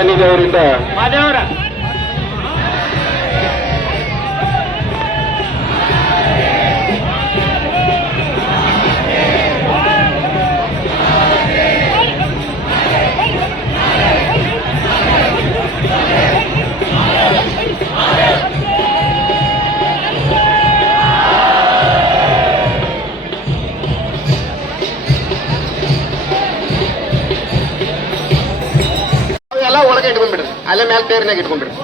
ಸನ್ನಿಧಿ ಅವರಿಂದ ಮಾದೇವರ ಒಳಗೆ ಇಟ್ಕೊಂಡ್ಬಿಡ್ರಿ, ಅಲ್ಲೇ ಮೇಲೆ ತೇರ್ನಾಗ ಇಟ್ಕೊಂಡ್ಬಿಡ್ರಿ.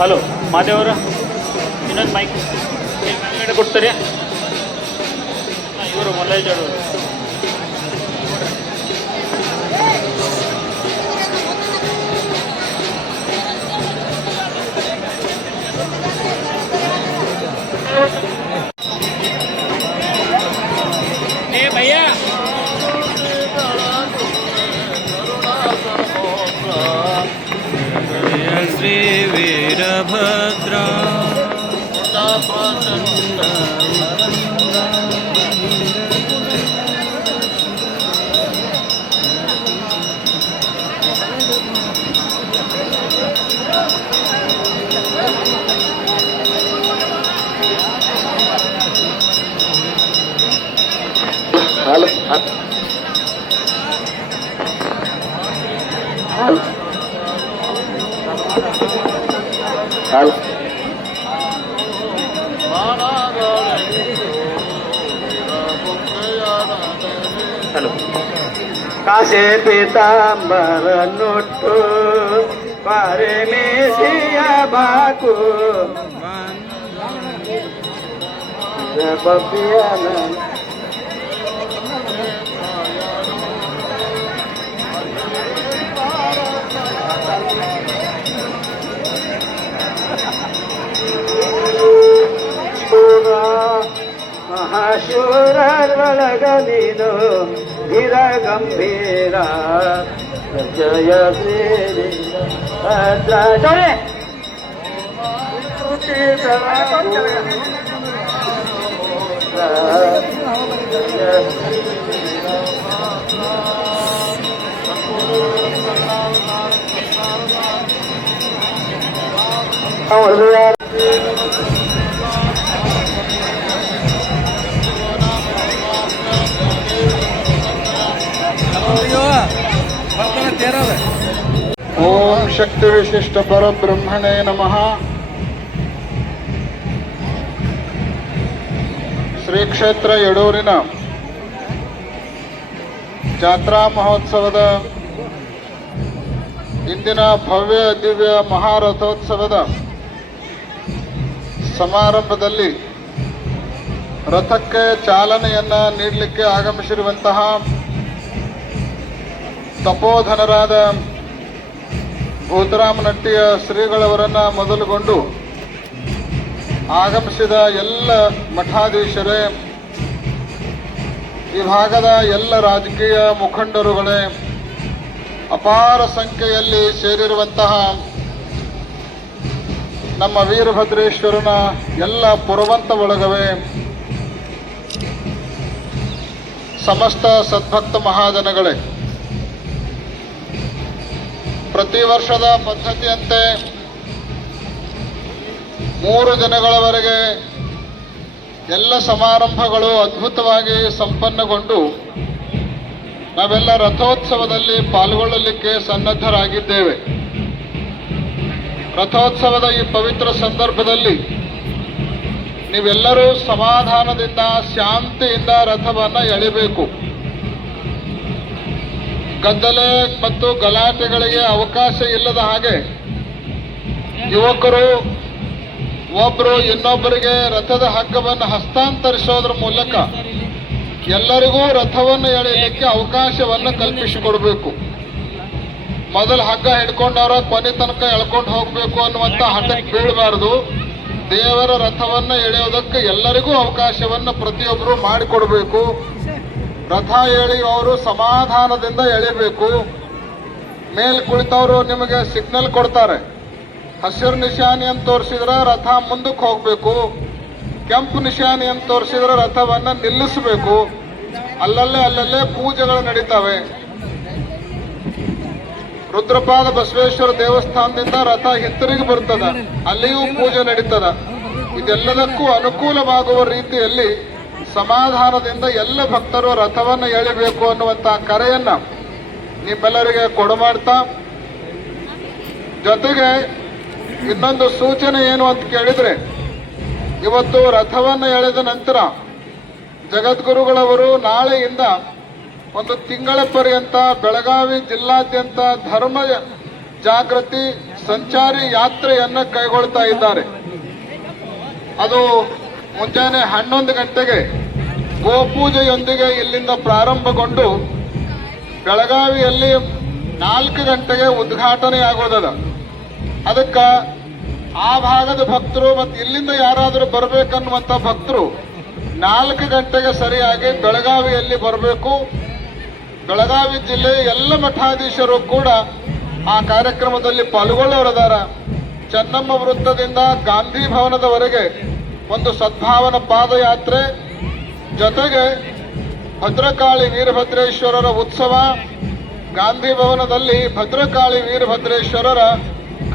ಹಲೋ ಮಾದೇವರ, ಇನ್ನೊಂದು ಮೈಕ್ ಮೇಲ್ಗಡೆ ಕೊಡ್ತಾರೆ. ಇವರು ಮಲ್ಲಯ್ಯಜೋಡು भैया श्री वीरभद्रा Halo. ಕಾಸೆ ಪೀತಾಂಬರ ನುಟ್ಟು ಪರಮೇಶಿಯ ಬಾಕು ಬಬ್ಬಿಯನ ಮಹಾಶೂರೊಳಗ ನೀನು ಗಿರ ಗಂಭೀರ ಜಯ ಶ್ರೀ ಭದ್ರಾಜಯ ಓಂ ಶಕ್ತಿ ವಿಶಿಷ್ಟ ಪರಬ್ರಹ್ಮಣೇ ನಮಃ. ಶ್ರೀ ಕ್ಷೇತ್ರ ಯಡೂರಿನ ಜಾತ್ರಾ ಮಹೋತ್ಸವದ ಇಂದಿನ ಭವ್ಯ ದಿವ್ಯ ಮಹಾರಥೋತ್ಸವದ ಸಮಾರಂಭದಲ್ಲಿ ರಥಕ್ಕೆ ಚಾಲನೆಯನ್ನ ನೀಡಲಿಕ್ಕೆ ಆಗಮಿಸಿರುವಂತಹ ತಪೋಧನರಾದ ಭೂತರಾಮನಟ್ಟಿಯ ಶ್ರೀಗಳವರನ್ನ ಮೊದಲುಗೊಂಡು ಆಗಮಿಸಿದ ಎಲ್ಲ ಮಠಾಧೀಶರೇ, ಈ ಭಾಗದ ಎಲ್ಲ ರಾಜಕೀಯ ಮುಖಂಡರುಗಳೇ, ಅಪಾರ ಸಂಖ್ಯೆಯಲ್ಲಿ ಸೇರಿರುವಂತಹ ನಮ್ಮ ವೀರಭದ್ರೇಶ್ವರನ ಎಲ್ಲ ಪುರವಂತ ಒಳಗವೇ, ಸಮಸ್ತ ಸದ್ಭಕ್ತ ಮಹಾಜನಗಳೇ, ಪ್ರತಿ ವರ್ಷದ ಪದ್ಧತಿಯಂತೆ 3 ದಿನಗಳವರೆಗೆ ಎಲ್ಲ ಸಮಾರಂಭಗಳು ಅದ್ಭುತವಾಗಿ ಸಂಪನ್ನಗೊಂಡು ನಾವೆಲ್ಲ ರಥೋತ್ಸವದಲ್ಲಿ ಪಾಲ್ಗೊಳ್ಳಲಿಕ್ಕೆ ಸನ್ನದ್ಧರಾಗಿದ್ದೇವೆ. ರಥೋತ್ಸವದ ಈ ಪವಿತ್ರ ಸಂದರ್ಭದಲ್ಲಿ ನೀವೆಲ್ಲರೂ ಸಮಾಧಾನದಿಂದ ಶಾಂತಿಯಿಂದ ರಥವನ್ನು ಎಳಿಬೇಕು. ಗದ್ದಲೆ ಮತ್ತು ಗಲಾಟೆಗಳಿಗೆ ಅವಕಾಶ ಇಲ್ಲದ ಹಾಗೆ ಯುವಕರು ಒಬ್ಬರು ಇನ್ನೊಬ್ಬರಿಗೆ ರಥದ ಹಗ್ಗವನ್ನು ಹಸ್ತಾಂತರಿಸೋದ್ರ ಮೂಲಕ ಎಲ್ಲರಿಗೂ ರಥವನ್ನು ಎಳೆಯಲಿಕ್ಕೆ ಅವಕಾಶವನ್ನು ಕಲ್ಪಿಸಿಕೊಡ್ಬೇಕು. ಮೊದಲು ಹಗ್ಗ ಹಿಡ್ಕೊಂಡವರ ಕೊನೆ ತನಕ ಎಳ್ಕೊಂಡು ಹೋಗಬೇಕು ಅನ್ನುವಂಥ ಹಠಕ್ಕೆ ಬೀಳಬಾರದು. ದೇವರ ರಥವನ್ನು ಎಳೆಯೋದಕ್ಕೆ ಎಲ್ಲರಿಗೂ ಅವಕಾಶವನ್ನು ಪ್ರತಿಯೊಬ್ಬರು ಮಾಡಿಕೊಡ್ಬೇಕು. ರಥ ಎಳೆಯುವವರು ಸಮಾಧಾನದಿಂದ ಎಳಿಬೇಕು. ಮೇಲ್ ಕುಳಿತವರು ನಿಮಗೆ ಸಿಗ್ನಲ್ ಕೊಡ್ತಾರೆ. ಹಸಿರು ನಿಶಾನಿ ಅಂತ ತೋರಿಸಿದ್ರೆ ರಥ ಮುಂದಕ್ಕೆ ಹೋಗ್ಬೇಕು. ಕೆಂಪು ನಿಶಾನಿ ಅಂತ ತೋರಿಸಿದ್ರೆ ರಥವನ್ನ ನಿಲ್ಲಿಸಬೇಕು. ಅಲ್ಲಲ್ಲೇ ಪೂಜೆಗಳು ನಡೀತವೆ. ರುದ್ರಪಾದ ಬಸವೇಶ್ವರ ದೇವಸ್ಥಾನದಿಂದ ರಥ ಹಿಂತಿರುಗಿ ಬರ್ತದ, ಅಲ್ಲಿಯೂ ಪೂಜೆ ನಡೀತದ. ಇದೆಲ್ಲದಕ್ಕೂ ಅನುಕೂಲವಾಗುವ ರೀತಿಯಲ್ಲಿ ಸಮಾಧಾನದಿಂದ ಎಲ್ಲ ಭಕ್ತರು ರಥವನ್ನು ಎಳಿಬೇಕು ಅನ್ನುವಂತ ಕರೆಯನ್ನ ನಿಮ್ಮೆಲ್ಲರಿಗೆ ಕೊಡಮಾಡ್ತಾ, ಜೊತೆಗೆ ಇನ್ನೊಂದು ಸೂಚನೆ ಏನು ಅಂತ ಕೇಳಿದ್ರೆ, ಇವತ್ತು ರಥವನ್ನು ಎಳೆದ ನಂತರ ಜಗದ್ಗುರುಗಳವರು ನಾಳೆಯಿಂದ ಒಂದು ತಿಂಗಳ ಪರ್ಯಂತ ಬೆಳಗಾವಿ ಜಿಲ್ಲಾದ್ಯಂತ ಧರ್ಮ ಜಾಗೃತಿ ಸಂಚಾರಿ ಯಾತ್ರೆಯನ್ನ ಕೈಗೊಳ್ತಾ ಇದ್ದಾರೆ. ಅದು ಮುಂಜಾನೆ 11 ಗಂಟೆಗೆ ಗೋಪೂಜೆಯೊಂದಿಗೆ ಇಲ್ಲಿಂದ ಪ್ರಾರಂಭಗೊಂಡು ಬೆಳಗಾವಿಯಲ್ಲಿ 4 ಗಂಟೆಗೆ ಉದ್ಘಾಟನೆ ಆಗೋದದ. ಅದಕ್ಕೆ ಆ ಭಾಗದ ಭಕ್ತರು ಮತ್ತು ಇಲ್ಲಿಂದ ಯಾರಾದರೂ ಬರಬೇಕನ್ನುವಂಥ ಭಕ್ತರು 4 ಗಂಟೆಗೆ ಸರಿಯಾಗಿ ಬೆಳಗಾವಿಯಲ್ಲಿ ಬರಬೇಕು. ಬೆಳಗಾವಿ ಜಿಲ್ಲೆಯ ಎಲ್ಲ ಮಠಾಧೀಶರು ಕೂಡ ಆ ಕಾರ್ಯಕ್ರಮದಲ್ಲಿ ಪಾಲ್ಗೊಳ್ಳೋರದಾರ. ಚೆನ್ನಮ್ಮ ವೃತ್ತದಿಂದ ಗಾಂಧಿ ಭವನದವರೆಗೆ ಒಂದು ಸದ್ಭಾವನ ಪಾದಯಾತ್ರೆ, ಜೊತೆಗೆ ಭದ್ರಕಾಳಿ ವೀರಭದ್ರೇಶ್ವರರ ಉತ್ಸವ, ಗಾಂಧಿ ಭವನದಲ್ಲಿ ಭದ್ರಕಾಳಿ ವೀರಭದ್ರೇಶ್ವರರ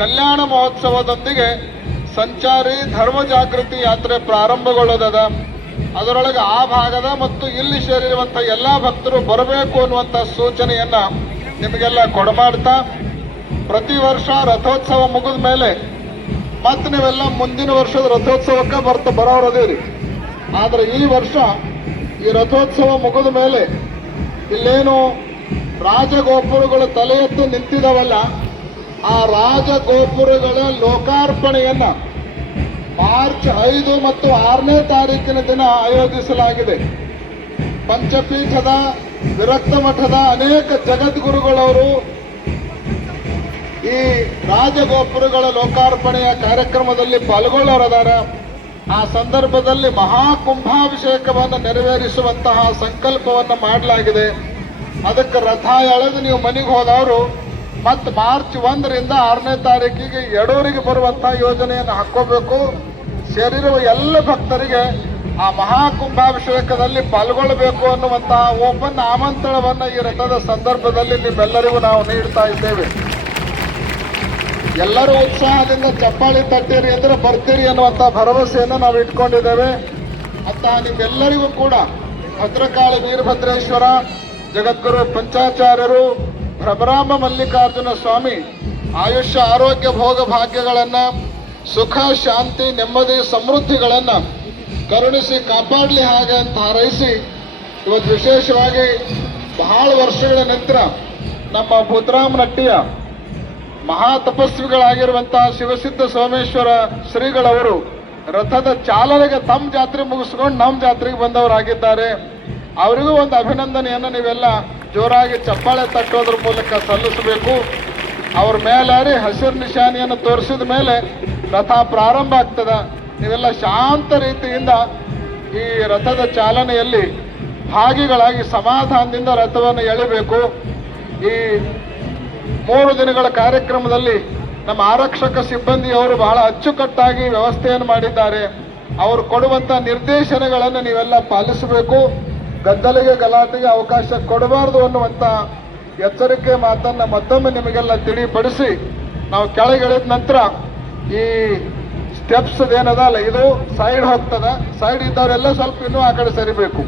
ಕಲ್ಯಾಣ ಮಹೋತ್ಸವದೊಂದಿಗೆ ಸಂಚಾರಿ ಧರ್ಮ ಜಾಗೃತಿ ಯಾತ್ರೆ ಪ್ರಾರಂಭಗೊಳ್ಳೋದದ. ಅದರೊಳಗೆ ಆ ಭಾಗದ ಮತ್ತು ಇಲ್ಲಿ ಸೇರಿರುವಂಥ ಎಲ್ಲ ಭಕ್ತರು ಬರಬೇಕು ಅನ್ನುವಂಥ ಸೂಚನೆಯನ್ನ ನಿಮಗೆಲ್ಲ ಕೊಡಮಾಡ್ತಾ, ಪ್ರತಿ ವರ್ಷ ರಥೋತ್ಸವ ಮುಗಿದ ಮೇಲೆ ಮತ್ತೆ ನೀವೆಲ್ಲ ಮುಂದಿನ ವರ್ಷದ ರಥೋತ್ಸವಕ್ಕೆ ಬರೋರದೇರಿ. ಆದರೆ ಈ ವರ್ಷ ಈ ರಥೋತ್ಸವ ಮುಗಿದ ಮೇಲೆ ಇಲ್ಲೇನು ರಾಜಗೋಪುರಗಳು ತಲೆ ಎತ್ತು ನಿಂತಿದವಲ್ಲ, ಆ ರಾಜಗೋಪುರಗಳ ಲೋಕಾರ್ಪಣೆಯನ್ನ ಮಾರ್ಚ್ 5 ಮತ್ತು 6ನೇ ತಾರೀಕಿನ ದಿನ ಆಯೋಜಿಸಲಾಗಿದೆ. ಪಂಚಪೀಠದ ವಿರಕ್ತ ಮಠದ ಅನೇಕ ಜಗದ್ಗುರುಗಳವರು ಈ ರಾಜಗೋಪುರಗಳ ಲೋಕಾರ್ಪಣೆಯ ಕಾರ್ಯಕ್ರಮದಲ್ಲಿ ಪಾಲ್ಗೊಳ್ಳೋರದಾರ. ಆ ಸಂದರ್ಭದಲ್ಲಿ ಮಹಾಕುಂಭಾಭಿಷೇಕವನ್ನು ನೆರವೇರಿಸುವಂತಹ ಸಂಕಲ್ಪವನ್ನು ಮಾಡಲಾಗಿದೆ. ಅದಕ್ಕೆ ರಥ ಎಳೆದು ನೀವು ಮನೆಗೆ ಹೋದವರು ಮತ್ತು ಮಾರ್ಚ್ 1ರಿಂದ 6ನೇ ತಾರೀಕಿಗೆ ಎಡೂರಿಗೆ ಬರುವಂತಹ ಯೋಜನೆಯನ್ನು ಹಾಕೋಬೇಕು. ಸೇರಿರುವ ಎಲ್ಲ ಭಕ್ತರಿಗೆ ಆ ಮಹಾಕುಂಭಾಭಿಷೇಕದಲ್ಲಿ ಪಾಲ್ಗೊಳ್ಳಬೇಕು ಅನ್ನುವಂತಹ ಓಪನ್ ಆಮಂತ್ರಣವನ್ನು ಈ ರಥದ ಸಂದರ್ಭದಲ್ಲಿ ನಿಮ್ಮೆಲ್ಲರಿಗೂ ನಾವು ನೀಡ್ತಾ ಇದ್ದೇವೆ. ಎಲ್ಲರೂ ಉತ್ಸಾಹದಿಂದ ಚಪ್ಪಾಳಿ ತಟ್ಟಿರಿ ಅಂದ್ರೆ ಬರ್ತೀರಿ ಅನ್ನುವಂಥ ಭರವಸೆಯನ್ನು ನಾವು ಇಟ್ಕೊಂಡಿದ್ದೇವೆ. ಅಂತ ನಿಮ್ಮೆಲ್ಲರಿಗೂ ಕೂಡ ಭದ್ರಕಾಳಿ ವೀರಭದ್ರೇಶ್ವರ, ಜಗದ್ಗುರು ಪಂಚಾಚಾರ್ಯರು, ಭ್ರಮರಾಮ ಮಲ್ಲಿಕಾರ್ಜುನ ಸ್ವಾಮಿ ಆಯುಷ್ಯ ಆರೋಗ್ಯ ಭೋಗ ಭಾಗ್ಯಗಳನ್ನ, ಸುಖ ಶಾಂತಿ ನೆಮ್ಮದಿ ಸಮೃದ್ಧಿಗಳನ್ನ ಕರುಣಿಸಿ ಕಾಪಾಡಲಿ ಹಾಗೆ ಅಂತ ಹಾರೈಸಿ, ಇವತ್ತು ವಿಶೇಷವಾಗಿ ಬಹಳ ವರ್ಷಗಳ ನಂತರ ನಮ್ಮ ಭೂತರಾಮನಟ್ಟಿಯ ಮಹಾ ತಪಸ್ವಿಗಳಾಗಿರುವಂತಹ ಶಿವಸಿದ್ಧ ಸೋಮೇಶ್ವರ ಶ್ರೀಗಳವರು ರಥದ ಚಾಲನೆಗೆ ತಮ್ಮ ಜಾತ್ರೆ ಮುಗಿಸ್ಕೊಂಡು ನಮ್ಮ ಜಾತ್ರೆಗೆ ಬಂದವರಾಗಿದ್ದಾರೆ. ಅವರಿಗೂ ಒಂದು ಅಭಿನಂದನೆಯನ್ನು ನೀವೆಲ್ಲ ಜೋರಾಗಿ ಚಪ್ಪಾಳೆ ತಟ್ಟೋದ್ರ ಮೂಲಕ ಸಲ್ಲಿಸಬೇಕು. ಅವ್ರ ಮೇಲಾರಿ ಹಸಿರು ನಿಶಾನಿಯನ್ನು ತೋರಿಸಿದ ಮೇಲೆ ರಥ ಪ್ರಾರಂಭ ಆಗ್ತದ. ನೀವೆಲ್ಲ ಶಾಂತ ರೀತಿಯಿಂದ ಈ ರಥದ ಚಾಲನೆಯಲ್ಲಿ ಭಾಗಿಗಳಾಗಿ ಸಮಾಧಾನದಿಂದ ರಥವನ್ನು ಎಳಿಬೇಕು. ಈ 3 ದಿನಗಳ ಕಾರ್ಯಕ್ರಮದಲ್ಲಿ ನಮ್ಮ ಆರಕ್ಷಕ ಸಿಬ್ಬಂದಿಯವರು ಬಹಳ ಅಚ್ಚುಕಟ್ಟಾಗಿ ವ್ಯವಸ್ಥೆಯನ್ನು ಮಾಡಿದ್ದಾರೆ. ಅವರು ಕೊಡುವಂಥ ನಿರ್ದೇಶನಗಳನ್ನು ನೀವೆಲ್ಲ ಪಾಲಿಸಬೇಕು. ಗದ್ದಲಿಗೆ ಗಲಾಟೆಗೆ ಅವಕಾಶ ಕೊಡಬಾರದು ಅನ್ನುವಂಥ ಎಚ್ಚರಿಕೆ ಮಾತನ್ನು ಮತ್ತೊಮ್ಮೆ ನಿಮಗೆಲ್ಲ ತಿಳಿಪಡಿಸಿ, ನಾವು ಕೆಳಗಿಳಿದ ನಂತರ ಈ ಸ್ಟೆಪ್ಸ್ ಏನದಲ್ಲ ಇದು ಸೈಡ್ ಹೋಗ್ತದ. ಸೈಡ್ ಇದ್ದವರೆಲ್ಲ ಸ್ವಲ್ಪ ಇನ್ನೂ ಆ ಕಡೆ ಸರಿಬೇಕು.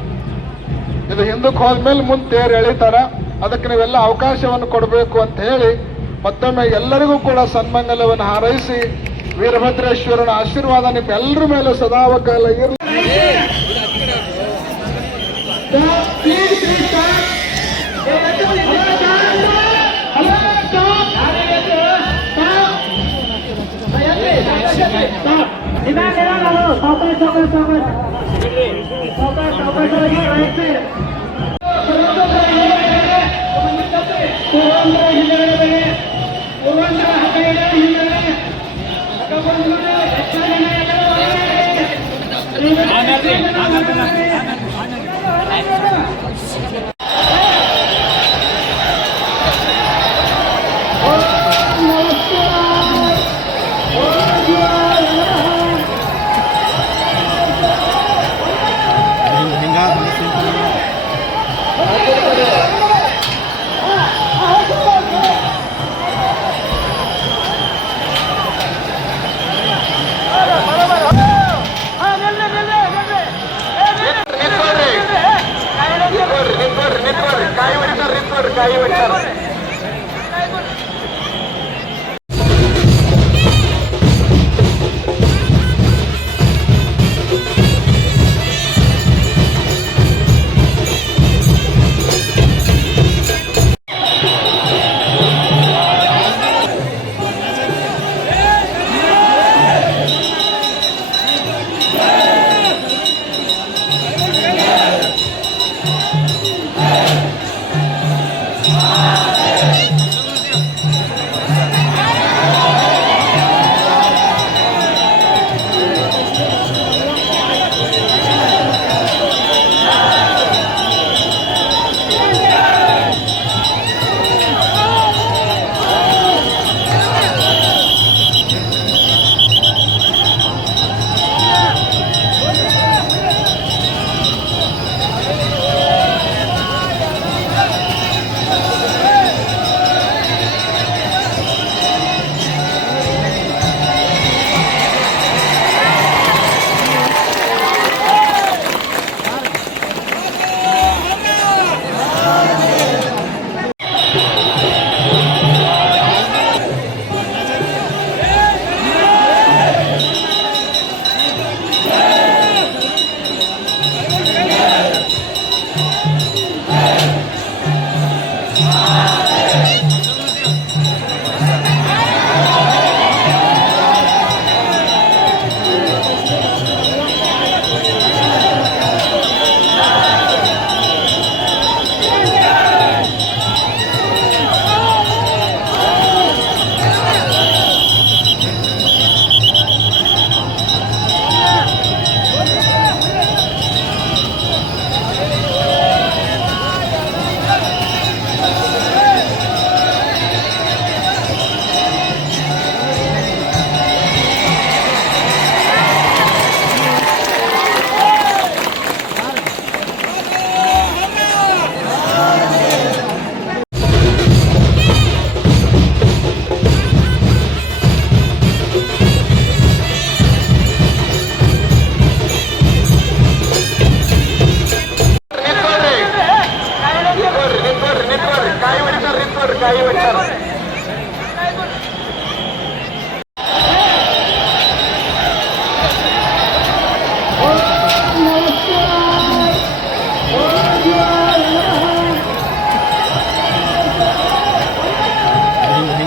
ಇದು ಹಿಂದಕ್ಕೆ ಹೋದ್ಮೇಲೆ ಮುಂದೆ ತೇರು ಎಳಿತಾರ. ಅದಕ್ಕೆ ನೀವೆಲ್ಲ ಅವಕಾಶವನ್ನು ಕೊಡಬೇಕು ಅಂತ ಹೇಳಿ ಮತ್ತೊಮ್ಮೆ ಎಲ್ಲರಿಗೂ ಕೂಡ ಸನ್ಮಂಗಲವನ್ನು ಹಾರೈಸಿ, ವೀರಭದ್ರೇಶ್ವರನ ಆಶೀರ್ವಾದ ನಿಮ್ಮೆಲ್ಲರ ಮೇಲೆ ಸದಾವಕಾಲ ಇರಲಿ. ಹಿಂಗ